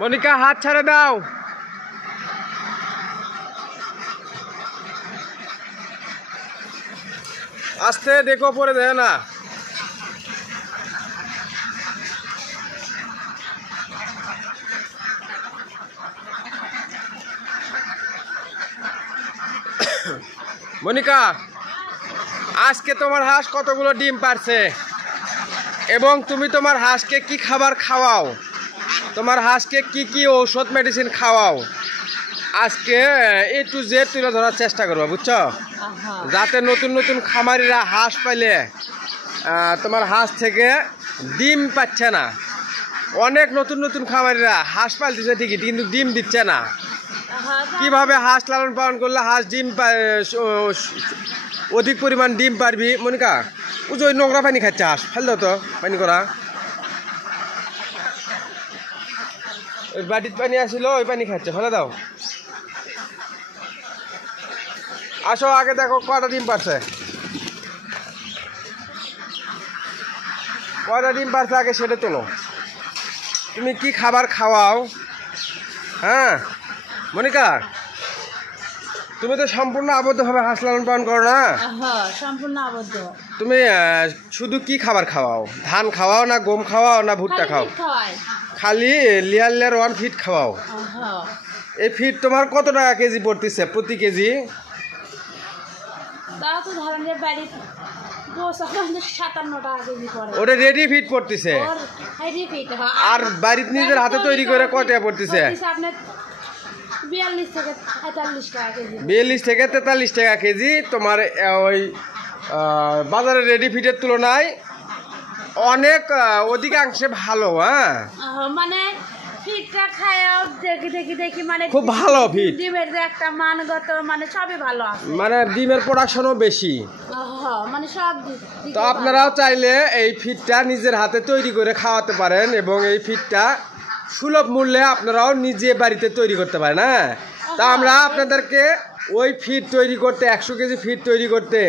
মনিকা হাত ছেড়ে দাও। আস্তে দেখো পরে দেয় না। মনিকা আজকে তোমার হাঁস কতগুলো ডিম পারছে এবং তুমি তোমার হাঁসকে কি খাবার খাওয়াও, তোমার হাঁসকে কি কি ঔষধ মেডিসিন খাওয়াও, আজকে A to Z তুলে ধরার চেষ্টা করবো, বুঝছো? যাতে নতুন নতুন খামারিরা হাঁস পাইলে তোমার হাঁস থেকে ডিম পাচ্ছে না। অনেক নতুন নতুন খামারিরা হাঁস পালতেছে ঠিকই কিন্তু ডিম দিচ্ছে না। কিভাবে হাঁস লালন পালন করলে হাঁস ডিম অধিক পরিমাণ ডিম পারবি? মনিকা ওই নোংরা পানি খাচ্ছে হাঁস, ফেল দাও তো পানি করা। ওই বাটির পানি আসছিল, ওই পানি খাচ্ছে, ফেলে দাও। আসো আগে দেখো কয়টা ডিম পারছে, কয়টা ডিম পারছে আগে সেটা তোলো। তুমি কি খাবার খাওয়াও? হ্যাঁ মনিকা তুমি তো সম্পূর্ণ আবদ্ধভাবে হাঁস লালন পালন করো না? সম্পূর্ণ আবদ্ধ। তুমি শুধু কি খাবার খাওয়াও? ধান খাওয়াও না গম খাওয়াও না ভুট্টা খাও? খালি লেয়ার 1 ফিট খাওয়াও। এই ফিট তোমার কত টাকা কেজি পড়তেছে প্রতি কেজি? ওটা রেডি ফিট পড়তেছে আর বাড়িতে নিজের হাতে তৈরি করে কত টাকা পড়তেছে? 42 থেকে 43 টাকা কেজি। তোমার ওই বাজারে রেডি ফিটের তুলনায় অনেক অধিকাংশে ভালো। হ্যাঁ মানে ফিটটা খায়ও দেখি মানে খুব ভালো ফিট, ডিমের যে একটা মানগত মানে সবই ভালো আছে, মানে ডিমের প্রোডাকশনও বেশি। মানে সব তো আপনারাও চাইলে এই ফিটটা নিজের হাতে তৈরি করে খাওয়াতে পারেন এবং এই ফিটটা সুলভ মূল্যে আপনারাও নিজে বাড়িতে তৈরি করতে পারেন। হ্যাঁ তা আমরা আপনাদেরকে ওই ফিট তৈরি করতে 100 কেজি ফিট তৈরি করতে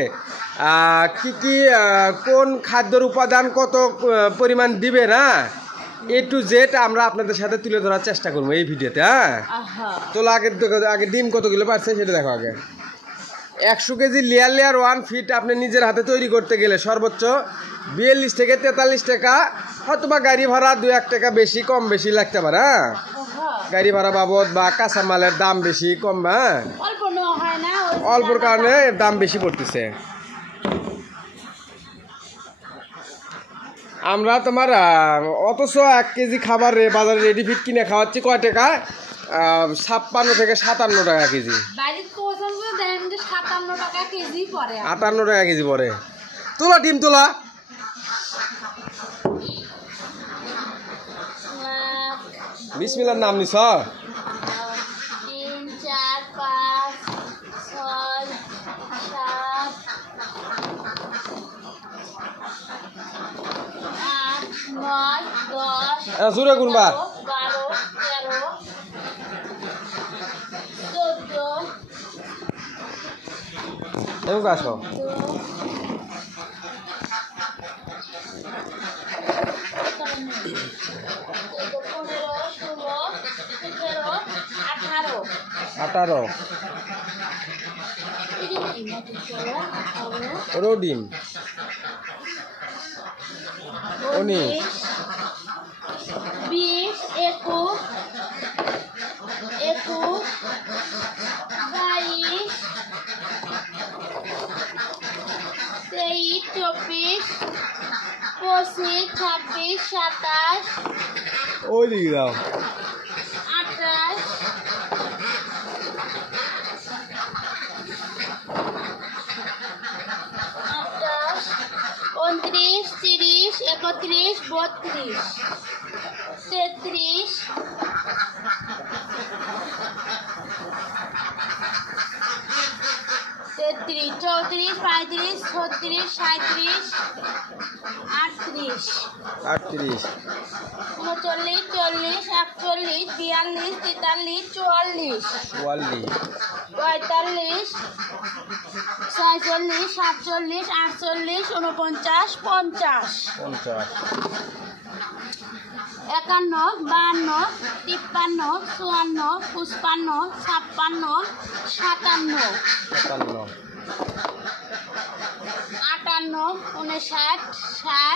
কি কি কোন খাদ্যের উপাদান কত পরিমাণ দিবে না A to Z আমরা আপনাদের সাথে তুলে ধরার চেষ্টা করবো এই ভিডিওতে। হ্যাঁ তোলা আগে ডিম কত কিলো পারছে সেটা দেখো আগে। 100 কেজি লেয়ার 1 ফিট আপনি নিজের হাতে তৈরি করতে গেলে সর্বোচ্চ 42 থেকে 43 টাকা, হয়তোবা গাড়ি ভাড়া 2-1 টাকা বেশি কম বেশি লাগতে পারে। হ্যাঁ গাড়ি ভাড়া বাবদ বা কাঁচামালের দাম বেশি কম, হ্যাঁ অল্পর কারণে দাম বেশি পড়তেছে। আমরা তোমার অথচ 1 কেজি খাবার বাজারে রেডি ফিট কিনে খাওয়াচ্ছি কয় টাকা? 56 থেকে 57 টাকা কেজি। 57 টাকা কেজি পড়ে, 58 টাকা কেজি পড়ে। তোলা ডিম তোলা। বিসমিল্লাহর নাম নিছ? 3, 4, 5, 6, 7, 8, 9, 10 জোরে গুনবা। 12, 13, 14 এমন আসো। 18 ওরও ডিম 19 20 21 22 23 24 25 26 27 ওই দিকে দাও 28 29 30 31 32 33 34 35 36 37 38 38 39 40 41 42 43 44 44 45 46 47 48 49 50 50 50 51, 52, 53, 54, 55, 56, 57, 57, 58, 59, 60,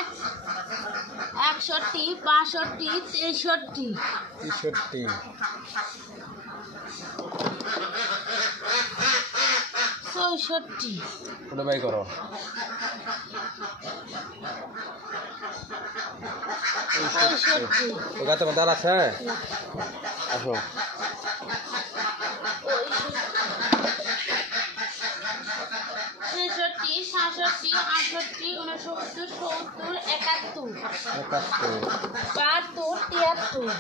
61, 62, 63, 63, 64, ওটা বাই করো। 65, ও গাতে মধ্যে আর আছে? আসো। 66, 67, 68, 69, 70, 71, 71, 72, 73,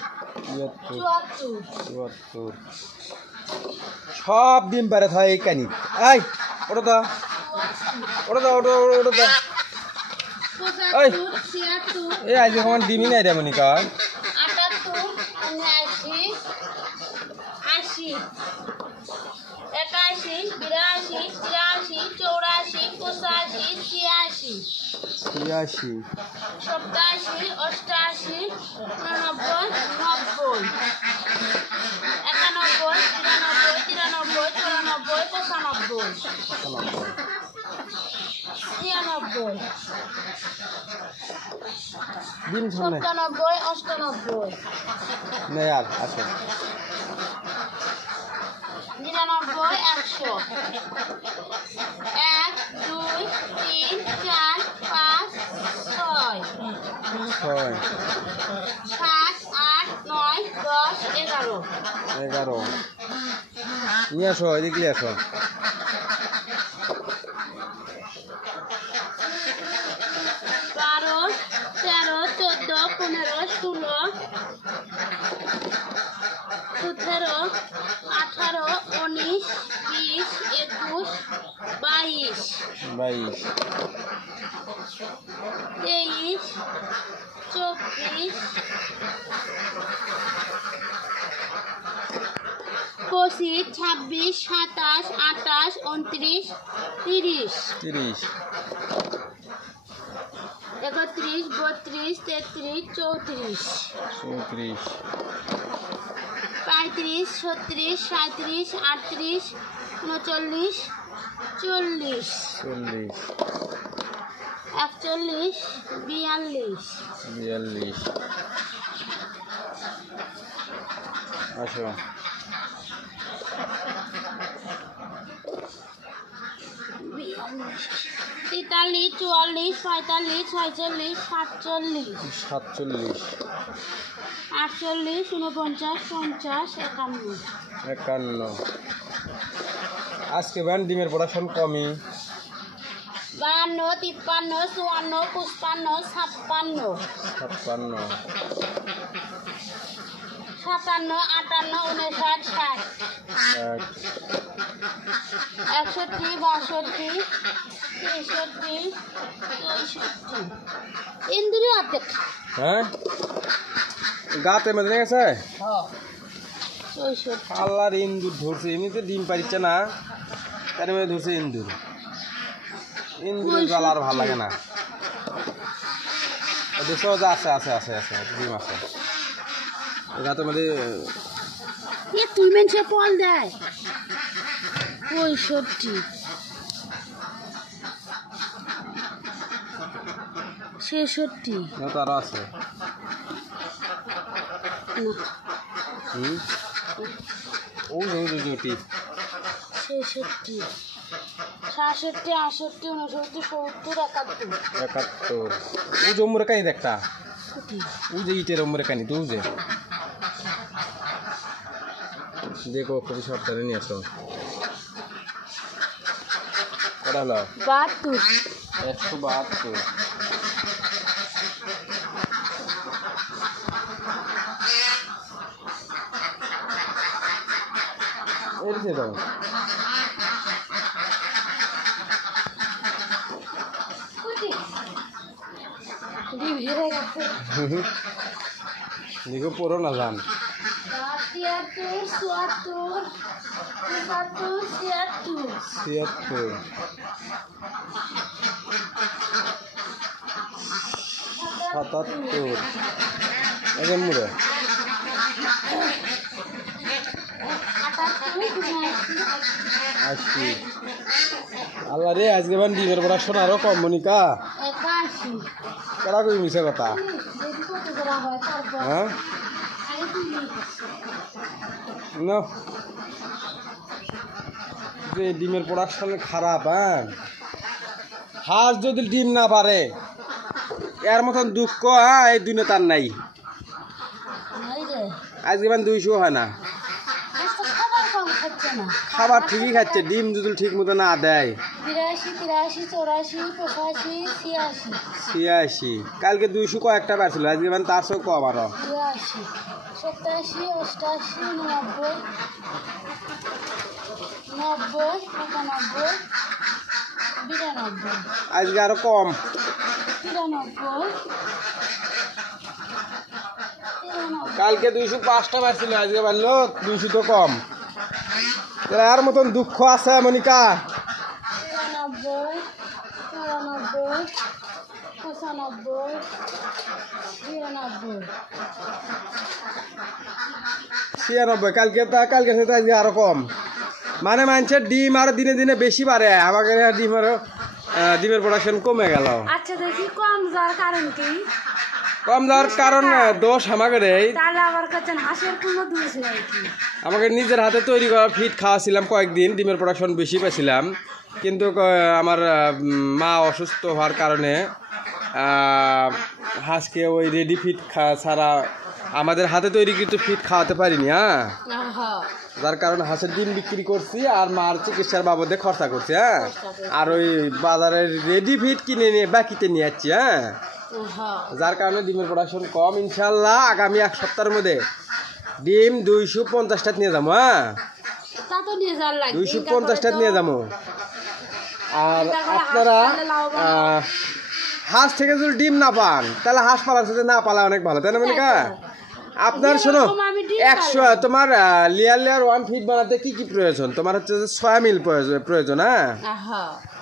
73, 74, 74, সব ডিম পারে হয় এই কানি। এই ওটা দাও, ওটা দাও, ওটা দাও। 75, 76, এই আজ আমার ডিমই নাই রে মনিকা। 78, 79, 80, 81, 82, 83, 84, 85, 86, 83, 87, 88, 89, 90, 91, 92, 93, 94, 95, 96, ডিম সামনে 97, 98, নেই আর আসো। 99, 100, 1, 2, 3, 4, 5, 6, 6, 7, 8, 9, 10, 11, 11, নিয়ে আসো, এদিকে নিয়ে আসো। 12, 13, 14, 15, 16, 17, 18, 19, 20, 21, 22, 22, 23, 24, 25, 26, 27, 28, 29, 30, 30, 31, 32, 33, 34, 34, 35, 36, 37, 38, 39, 40, 40, 41, 42, 42, আসো। 43, 44, 45, 46, 47, 47, 48, 49, 50, 51, 51, আজকে ব্যান ডিমের প্রোডাকশন কমই। 52, 53, 54, 55, 56, 56, 57, 58, 59, 60, 60, 61, 62, 63, 64, ইন্দুরি অর্ধেক। হ্যাঁ গাতে মধ্যে গেছে 64, আল্লাহর ইন্দুর ধরছে, এমনিতে ডিম পারিচ্ছে না, তার মধ্যে ধরছে ইন্দুর। ইন্দুরের জাল আর ভালো লাগে না। দেখছো যে আছে আছে আছে আছে ডিম আছে গাতের মধ্যে। তুই মেনছে পল দেয় 65, 66, না তো আরো আছে। হুম ওই জটি 66, 67, 68, 69, 70, 71, 71, ওই যে উমরে কানি একটা, ওই যে ইটের উমরে কানি তো যে দেখো খুবই সাবধানে নিয়ে আসো। কটা হলো? 72, 172, এর দাও। দেখো পড়ো না জান। 73, 74, 75, 76, 76, 77 এই মুড়ে 80 আল্লাহ রে আজকে বান ডিমের বড়া শোনারও কম মনিকা 81 কেডা কই মিছে কথা হ্যাঁ না যে ডিমের প্রোডাকশন খারাপ হ্যাঁ হাঁস যদি ডিম না পারে এর মতন দুঃখ হ্যাঁ এই দুনিয়া তার নাই আজকে মান 200 হয় না খাবার ঠিকই খাচ্ছে ডিম যদি ঠিক মতো না দেয় 83 84 85 86 কালকে 200 কয়েকটা পারছিল আজকে মান তার সব কম আরো 82 87 88 89 90 91 92 আজকে আরো কম 93 কালকে 205টা পারছিল আজকে পারলো 200 তো কম আর মতন দুঃখ আছে মনিকা 96 কালকে সাথে আজকে আরো কম মানে মানুষের ডিম আরো দিনে দিনে বেশি বাড়ে আমাকে ডিম আরো ডিমের প্রোডাকশন কমে গেল আচ্ছা দেখি কম যাওয়ার কারণ কি কম যাওয়ার কারণ দোষ আমাকে তাহলে আবার কাছে হাঁসের কোনো দোষ নেই কি আমাকে নিজের হাতে তৈরি করা ফিড খাওয়াছিলাম কয়েকদিন ডিমের প্রোডাকশন বেশি পেয়েছিলাম কিন্তু আমার মা অসুস্থ হওয়ার কারণে হাঁসকে ওই রেডি ফিড ছাড়া আমাদের হাতে তৈরি কিন্তু ফিড খাওয়াতে পারিনি হ্যাঁ যার কারণে হাঁসের ডিম বিক্রি করছি আর মার চিকিৎসার বাবদে খরচা করছি হ্যাঁ আর ওই বাজারের রেডি ফিড কিনে নিয়ে বাকিতে নিয়ে যাচ্ছি হ্যাঁ যার কারণে ডিমের প্রোডাকশন কম ইনশাল্লাহ আগামী 1 সপ্তাহের মধ্যে ডিম 250টা নিয়ে যাবো হ্যাঁ 250টা নিয়ে যাবো আর আপনারা হাঁস থেকে যদি ডিম না পান তাহলে হাঁস পালার সাথে না পালা অনেক ভালো তাই না মনিকা আপনার শোনো 100 তোমার লেয়ার 1 ফিট বানাতে কি কি প্রয়োজন তোমার হচ্ছে সয়াবিন প্রয়োজন হ্যাঁ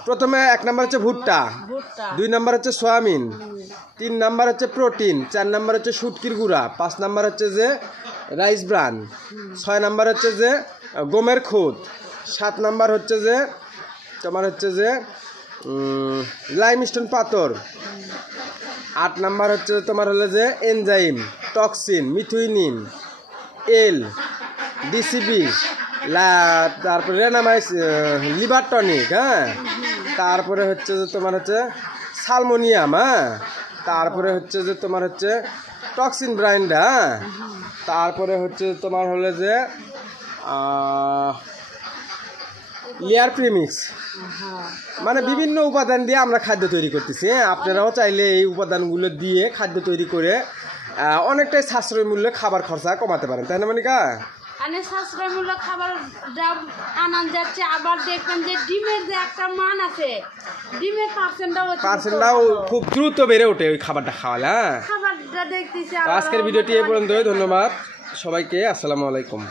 প্রথমে 1 নাম্বার হচ্ছে ভুট্টা 2 নাম্বার হচ্ছে সয়াবিন 3 নাম্বার হচ্ছে প্রোটিন 4 নাম্বার হচ্ছে শুটকির গুঁড়া 5 নাম্বার হচ্ছে যে রাইস ব্রান 6 নাম্বার হচ্ছে যে গমের খুদ 7 নাম্বার হচ্ছে যে তোমার হচ্ছে যে লাইমস্টোন পাথর 8 নাম্বার হচ্ছে তোমার হলো যে এনজাইম টক্সিন মিথুইনিন এল ডিসিবি তারপরে রেনামাইস লিভার টনিক হ্যাঁ তারপরে হচ্ছে যে তোমার হচ্ছে সালমোনিয়াম হ্যাঁ তারপরে হচ্ছে যে তোমার হচ্ছে টক্সিন ব্রাইন্ডা হ্যাঁ তারপরে হচ্ছে তোমার হলো যে লেয়ার প্রিমিক্স মানে বিভিন্ন উপাদান দিয়ে আমরা খাদ্য তৈরি করতেছি আপনারাও চাইলে এই উপাদানগুলো দিয়ে খাদ্য তৈরি করে অনেকটাই সাশ্রয় মূল্যে খাবার খরচা কমাতে পারেন তাই না মনিকা সাশ্রয় মূল্য খাবার আনান যাচ্ছে আবার দেখবেন যে ডিমের যে একটা মান আছে ডিমের পার্সেন্টটাও খুব দ্রুত বেড়ে ওঠে ওই খাবারটা খাওয়ালে খাবারটা দেখতেছি আজকের ভিডিওটি এই পর্যন্ত ধন্যবাদ সবাইকে আসসালামু আলাইকুম